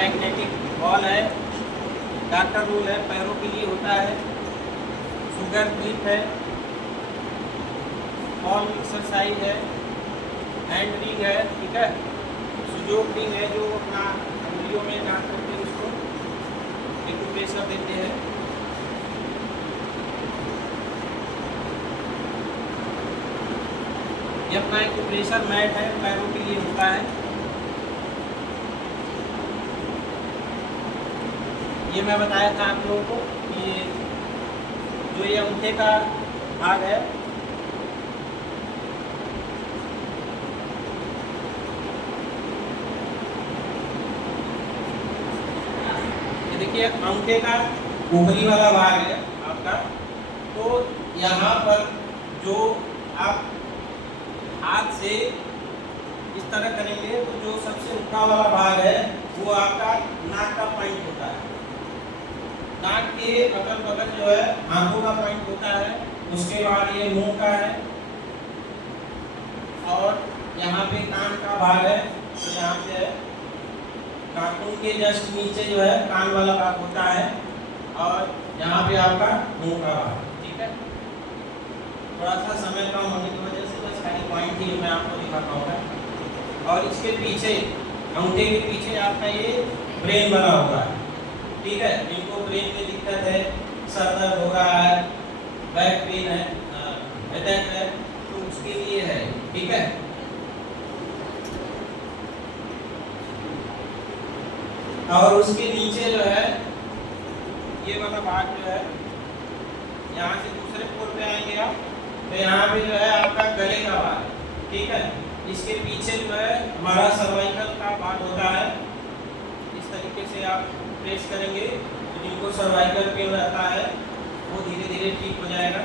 Magnetic ball है, doctor rule है, पैरों के लिए होता है, शुगर क्लिप है, बॉल एक्सरसाइज है, हैंड रिंग है, ठीक है, सुजोग रिंग है जो अपना उंगलियों में काम करते हैं, उसको एक्यूप्रेशर देते हैं। ये अपना एक्यूप्रेशर मैट है, पैरों के लिए होता है। ये मैं बताया था आप लोगों को कि जो ये अंगूठे का भाग है, ये देखिए अंगूठे का ऊपरी वाला भाग है आपका। तो यहाँ पर जो आप हाथ से इस तरह करेंगे तो जो सबसे ऊपरा वाला भाग है वो आपका नाक का पॉइंट होता है। नाक के अगल बगल जो है आंखों का पॉइंट होता है, उसके बाद ये मुंह का है, और यहाँ पे कान का भाग है, तो यहाँ पे है नाखून के जस्ट नीचे जो है कान वाला भाग होता है, और यहाँ पे आपका मुंह का भाग, ठीक है। थोड़ा सा समय कम होने की वजह से बस खाली पॉइंट ही मैं आपको दिखा पाऊंगा। और इसके पीछे अंगूठे के पीछे आपका ये ब्रेन बना हुआ है, ठीक है। जिनको ब्रेन में दिक्कत है, सर दर्द हो रहा है, बैक पेन है, हेडेक है, तो उसके लिए है, ठीक है। और उसके नीचे जो है ये वाला भाग जो है, यहाँ से दूसरे फ्लोर पे आएंगे आप, तो यहाँ पे जो है आपका गले का भाग, ठीक है। इसके पीछे जो है हमारा सर्वाइकल का भाग होता है। इस तरीके से आप प्रेस करेंगे तो जिनको सर्वाइकल पेन रहता है वो धीरे धीरे ठीक हो जाएगा।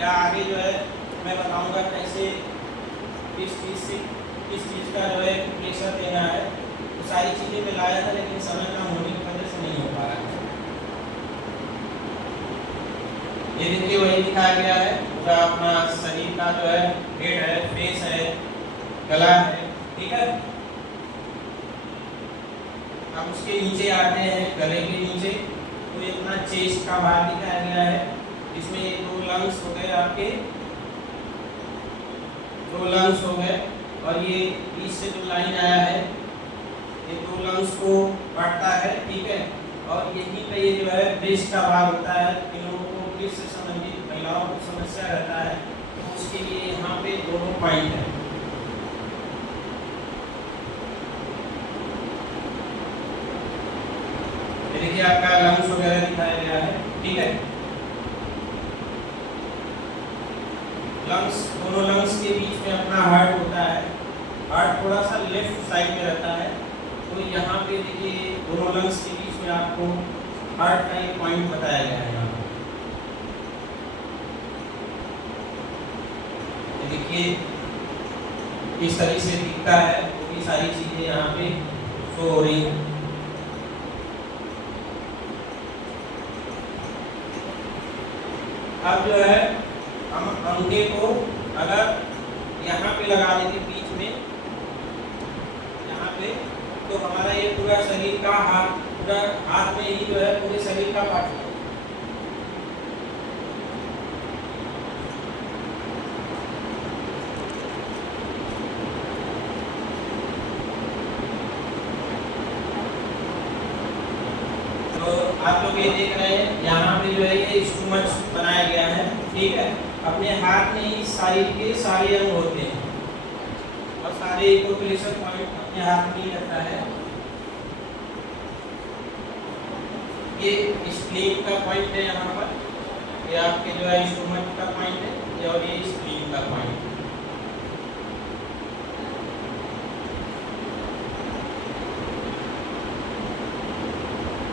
या आगे जो है मैं बताऊंगा कैसे किस चीज़ का जो है प्रेशर देना है। तो सारी चीज़ें मैं लाया था, लेकिन समय कम होने की वजह से नहीं हो पा रहा है। ये देखिए वही दिखाया गया है, पूरा अपना शरीर का जो है हेड है, फेस है, गला है, ठीक है। अब उसके नीचे आते हैं, गले के नीचे, तो ये अपना चेस्ट का भाग दिखाया गया है। इसमें ये दो लंग्स हो गए आपके, दो लंग्स हो गए, और ये बीच से जो लाइन आया है ये दो लंग्स को काटता है, ठीक है। और यहीं पे ये जो है ब्रेस्ट का भाग होता है। इन लोगों को ब्रेस्ट से संबंधित महिलाओं को समस्या रहता है, तो उसके लिए यहाँ पे दोनों पॉइंट है। देखिए आपका लंग्स वगैरह दिखाया गया है, ठीक है। लंग्स, दोनों लंग्स के बीच में अपना हार्ट होता है। हार्ट थोड़ा सा लेफ्ट साइड में रहता है, तो यहाँ पे देखिए दोनों लंग्स के बीच में आपको हार्ट का एक पॉइंट बताया गया है। यहाँ देखिए इस तरह से दिखता है, तो ये सारी चीजें यहाँ पे शो हो रही हैं। अब जो है हम अंगूठे को अगर यहाँ पे लगा देंगे बीच में, यहाँ पे, तो हमारा ये पूरा शरीर का पूरा हाथ में ही जो है पूरे शरीर का पार्ट है। तो आप लोग ये देख रहे हैं यहाँ पे जो है ये इंस्ट्रूमेंट बनाया गया है, ठीक है। अपने हाथ में ही शरीर के सारे अंग होते हैं, और सारे इक्विलिब्रियम पॉइंट अपने हाथ में ही रहता है। ये स्प्लीन का पॉइंट है यहाँ पर, ये आपके जो है इंस्ट्रूमेंट का पॉइंट है, और ये स्प्लीन का पॉइंट है।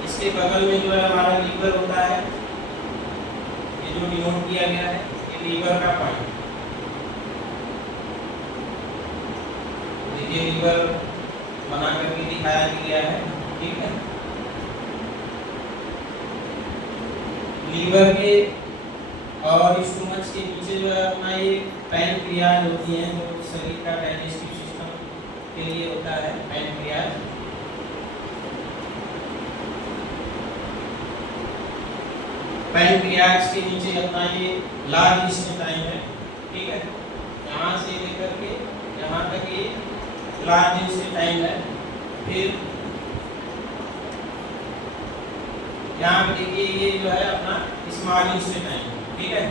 इसके बगल में जो है हमारा लीवर होता है, ये जो डिनोट किया गया है ये लीवर का पॉइंट। देखिए लीवर बना करके दिखाया गया है, ठीक है। लीवर के और स्टोमच के नीचे जो है अपना ये पैनक्रियाज होती है, जो शरीर का डाइजेस्टिव सिस्टम के लिए होता है पैनक्रियाज। पैनक्रियाज के नीचे अपना ये लार्ज इंटेस्टाइन है, ठीक है। यहाँ से लेकर के यहाँ तक ये लार्ज इंटेस्टाइन है। फिर यहाँ पे देखिए ये जो है अपना स्मॉल इंटेस्टाइन, ठीक है।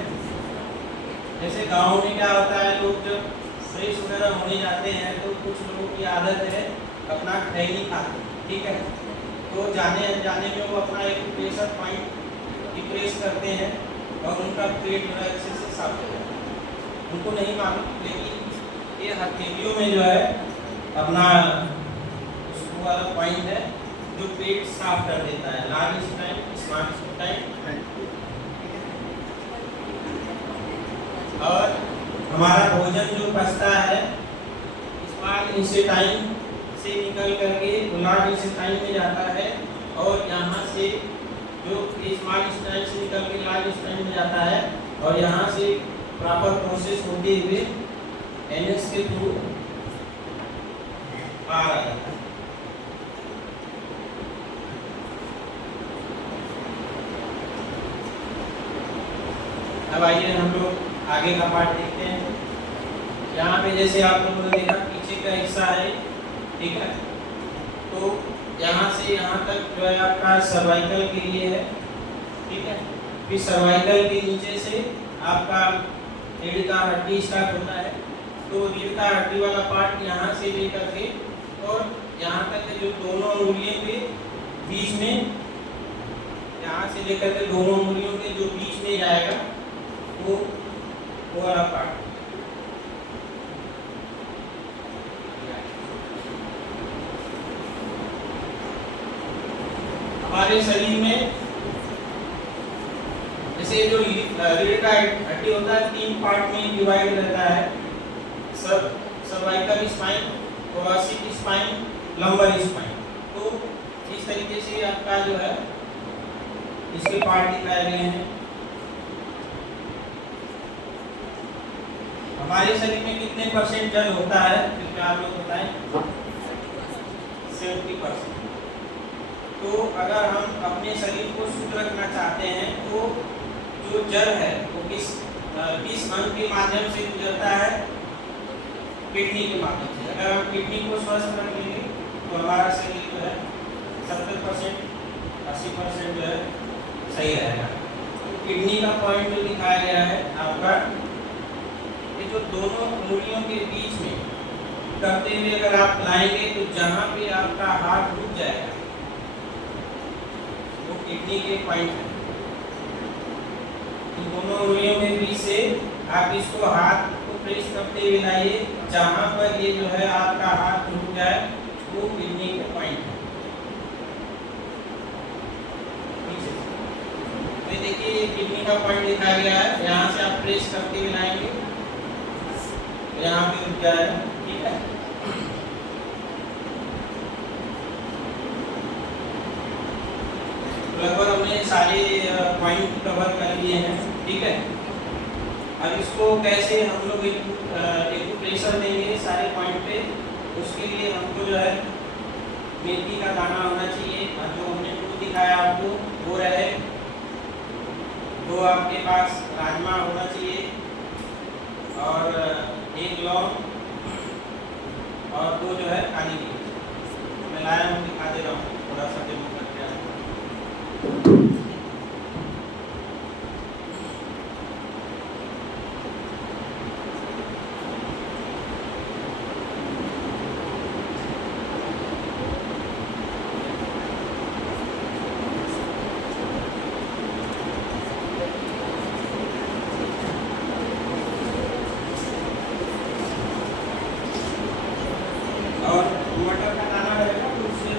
जैसे गाँव में क्या होता है, लोग जब फ्रेश वगैरह होने जाते हैं तो कुछ लोगों की आदत है अपना खैनी खाते, ठीक है। तो जाने अनजाने में वो अपना एक प्रेशर पॉइंट प्रेस करते हैं और उनका पेट जो है अच्छे से साफ हो जाता है। उनको नहीं मालूम, लेकिन ये हथेलियों में जो है अपना उसको वाला पॉइंट है जो पेट साफ कर देता है। Large intestine, small intestine. और हमारा भोजन जो पचता है स्मॉल इंटेस्टाइन से निकल करके लार्ज इंटेस्टाइन में जाता है और यहाँ से जो स्मॉल इंटेस्टाइन से निकल के लार्ज इंटेस्टाइन में जाता है और यहाँ से प्रॉपर प्रोसेस होते हुए एनएस के थ्रू आ रहा है। अब आइए हम लोग आगे का पार्ट देखते हैं। यहाँ पे जैसे आप लोगों ने देखा पीछे का हिस्सा है, ठीक है। तो यहाँ से यहाँ तक जो है आपका सर्वाइकल के लिए है, ठीक है। फिर सर्वाइकल के नीचे से आपका रीढ़ का हड्डी स्टार्ट होता है। तो रीढ़ का हड्डी वाला पार्ट यहाँ से लेकर के और यहाँ तक के जो दोनों उंगलियों के बीच में, यहाँ से लेकर के दोनों उंगलियों के जो बीच में जाएगा वो वाला पार्ट। हमारे शरीर में जैसे जो रीढ़ का हड्डी होता है 3 पार्ट में डिवाइड रहता है। Cervical spine, thoracic spine, lumbar spine. तो इस तरीके से आपका जो है इसके पार्ट दिखाए गए हैं। हमारे शरीर में कितने % जल होता है कृपया आप लोग बताएं? 70%। तो अगर हम अपने शरीर को शुद्ध रखना चाहते हैं तो जो जल है वो किस अंग के माध्यम से गुजरता है? किडनी के माध्यम से। अगर हम किडनी को स्वस्थ रखेंगे तो हमारा शरीर जो है 70% 80% जो है सही रहेगा। तो किडनी का पॉइंट जो दिखाया गया है आपका, ये जो दोनों उंगलियों के बीच में करते हुए अगर आप लाएंगे तो जहाँ पे आपका हाथ रुक जाएगा वो किडनी के पॉइंट है। इन दोनों उंगलियों के बीच से आप इसको हाथ को प्रेस करते हुए लाइए, जहाँ पर ये जो है आपका हाथ रुक जाए वो किडनी के पॉइंट है। तो देखिए ये किडनी का पॉइंट दिखाया गया है। यहाँ से आप प्रेस करते हुए लाएंगे, यहाँ पे रुक जाएगा, ठीक है। लगभग हमने सारे पॉइंट कवर कर लिए हैं, ठीक है। अब इसको कैसे हम लोग एक्यूप्रेशर देंगे सारे पॉइंट पे, उसके लिए हमको जो है मेथी का दाना होना चाहिए। जो हमने वो दिखाया आपको वो रहे। दो आपके पास राजमा होना चाहिए और 1 लौंग और 2 जो है काली मिर्च। मैं लाया हूँ, दिखा दे रहा हूँ, थोड़ा सा डेमो करके। और मटर का दाना रहेगा तो उससे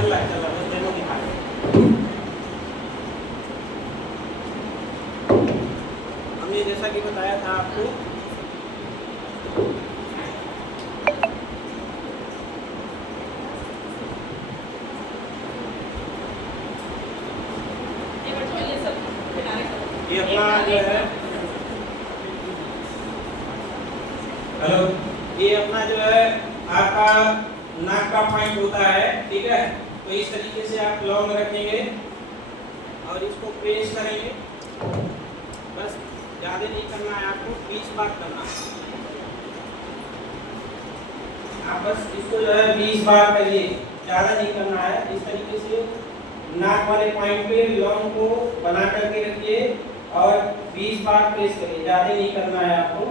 चल रहा बस डेमो दिखा रहे। हमने जैसा कि बताया था आपको ये अपना जो है हेलो, ये अपना जो है आपका नाक का पॉइंट होता है, ठीक है। तो इस तरीके से आप लॉन्ग रखेंगे और इसको प्रेस करेंगे, बस ज़्यादा नहीं करना है आपको, 20 बार करना है। आप बस इसको जो है 20 बार करिए, ज़्यादा नहीं करना है। इस तरीके से नाक वाले पॉइंट पे लॉन्ग को बना करके रखिए और 20 बार प्रेस करिए, ज़्यादा नहीं करना है आपको।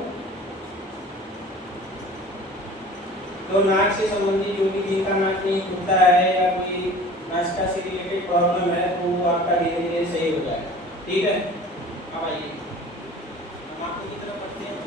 तो नाक से संबंधित जो भी जिनका नाक नहीं खुलता है या कोई नाश्ता से रिलेटेड प्रॉब्लम है तो वो आपका धीरे धीरे सही हो जाएगा, ठीक है। अब आइए हम आपको की तरफ बढ़ते हैं।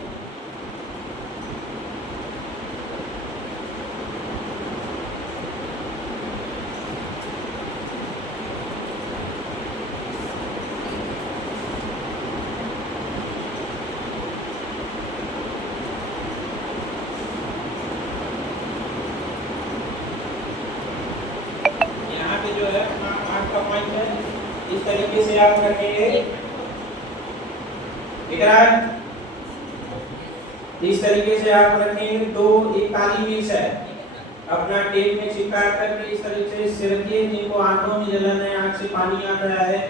जो है आँख का पॉइंट है, इस तरीके से आप रखेंगे, दिख रहा है? इस तरीके से आप रखेंगे। तो एक काली मिर्च है, अपना टेप में चिपका करके इस तरीके से रखिए। जिनको आंखों में जलन है, आंख से पानी आ रहा है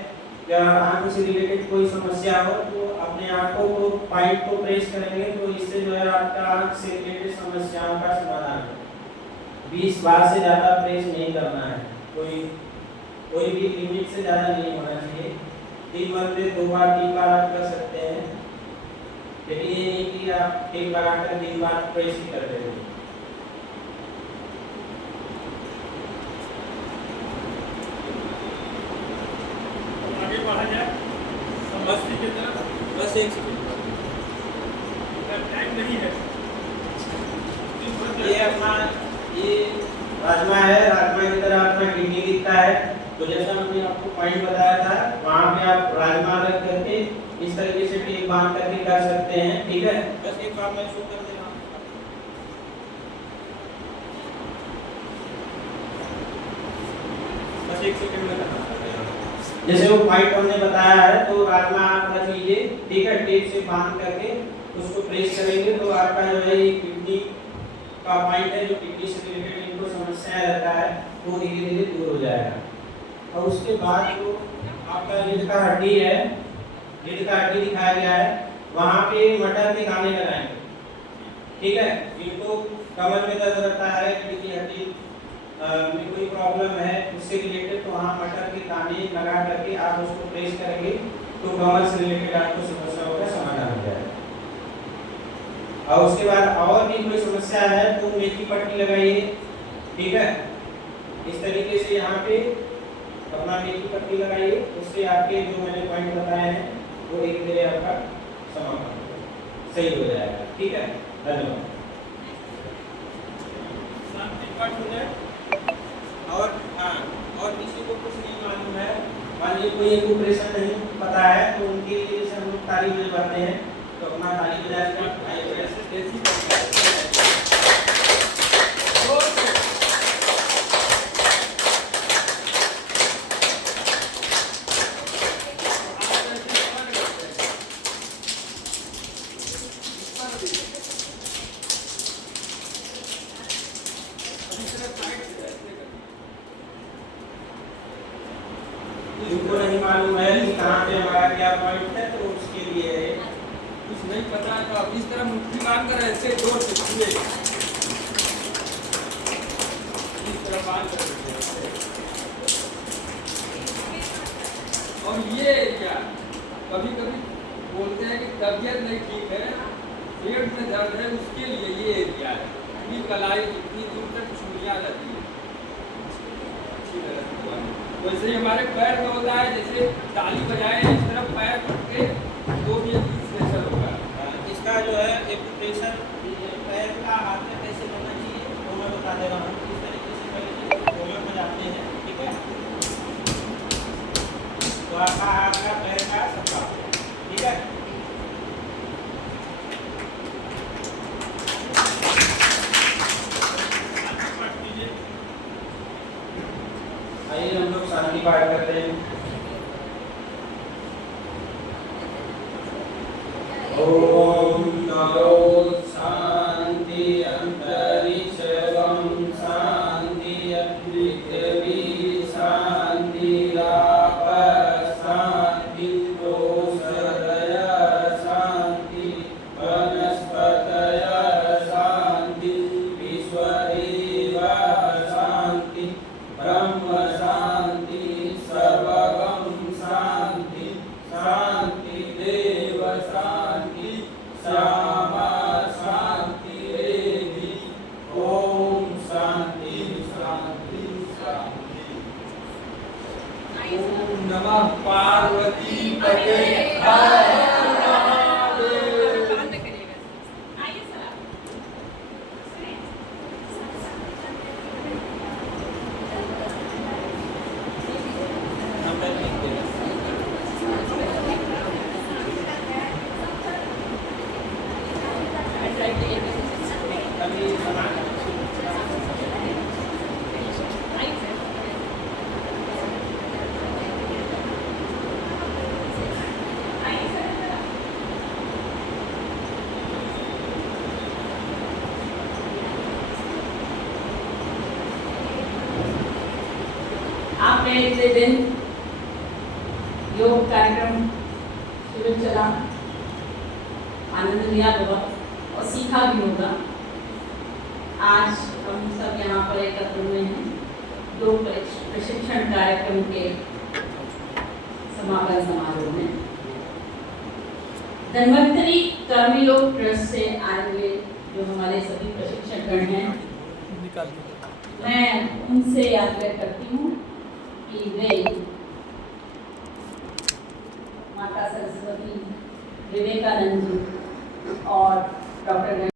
या आंखों से रिलेटेड कोई समस्या हो तो अपने आंखों को पॉइंट को प्रेस करेंगे, तो इससे जो है आपका आंख से रिलेटेड समस्याओं का समाधान है। 20 बार से ज़्यादा प्रेस नहीं करना है, कोई भी लिमिट से ज़्यादा नहीं होना चाहिए। 3 बार में 2 बार 3 बार आप कर सकते हैं, लेकिन ये नहीं कि आप एक बार आकर 3 बार प्रेस ही कर देंगे। आगे बढ़ा जाए समस्ती की तरफ, बस 1 सेकंड, टाइम नहीं है। ये अपना ये राजमा है, राजमा की तरह अपना किडनी दिखता है। तो जैसा हमने आपको पॉइंट बताया था, वहाँ पे आप राजमा रख करके इस तरीके से टेप बांध करके कर सकते हैं, ठीक है। बस एक बार मैं शो कर दे रहा हूँ, बस 1 सेकंड में करना। जैसे वो पॉइंट हमने बताया है, तो राजमा आप रख लीजिए, ठीक है। टेप से बांध करके उसको प्रेस करेंगे तो आपका जो है ये किडनी का पॉइंट है, जो किडनी से रिलेटेड इनको समस्याएं रहता है वो धीरे धीरे दूर हो जाएगा। और उसके बाद जो आपका रीढ़ का हड्डी है, रीढ़ का हड्डी दिखाया गया है, वहाँ पे मटर के दाने लगाएंगे, ठीक है। जिनको कमर में दर्द रहता है, रीढ़ की हड्डी में कोई प्रॉब्लम है उससे रिलेटेड, तो वहाँ मटर के दाने लगा करके आप उसको प्रेस करेंगे तो कमर से रिलेटेड आपको समस्याओं का समाधान हो जाएगा। और उसके बाद और भी कोई समस्या है तो मेथी पट्टी लगाइए, ठीक है। इस तरीके से यहाँ पे अपना मेथी पट्टी लगाइए, उससे आपके जो मैंने पॉइंट बताए हैं वो धीरे धीरे आपका समाधान सही हो जाएगा, ठीक है। धन्यवाद। और हाँ, और किसी को कुछ नहीं मालूम है, मान लीजिए कोई एक ऑपरेशन नहीं पता है तो उनके लिए जैसे हम लोग ताली बजवाते हैं तो अपना ताली बजा के जिनको नहीं मालूम है कि कहाँ पे हमारा क्या पॉइंट है तो उसके लिए कुछ नहीं पता है तो आप इस तरह मुट्ठी मार कर ऐसे जोर से छुए, इस तरह बांध कर रखिए। और ये क्या कभी कभी बोलते हैं कि तबीयत नहीं ठीक है, पेट में दर्द है, उसके लिए ये एरिया है, पूरी कलाई इतनी दूर तक छुरियाँ रहती है। वैसे ही हमारे पैर में होता है, जैसे ताली बजाए इस तरफ पैर पटके तो भी प्रेशर होगा। इसका जो है एक प्रेशर पैर का हाथ में कैसे करना चाहिए वो मैं बता दे रहा हूँ। इस तरीके से पहले रोलर बजाते हैं, आपका पैर का सबका, ठीक है। आइए हम लोग शांति पाठ करते हैं। ओम नमो शांति अंतरिक्षं शांति पृथ्वी शांति आप शांति औषधय शांति वनस्पतय शांति ईश्वरीव शांति ब्रह्म शांति सर्वगम शांति शांति देव शांति श्यामा शांति देवी ओम शांति शांति शांति। ओम नमः पार्वती पते आपने इतने दिन योग कार्यक्रम शुरू चला, आनंद लिया होगा और सीखा भी होगा। आज हम सब यहाँ पर एकत्र हुए हैं योग प्रशिक्षण कार्यक्रम के समापन समारोह में। धन्वंतरी कर्म योग ट्रस्ट से आए हुए जो हमारे सभी प्रशिक्षकगण हैं, मैं उनसे आग्रह करती हूँ कि वे माता सरस्वती, विवेकानंद जी और डॉक्टर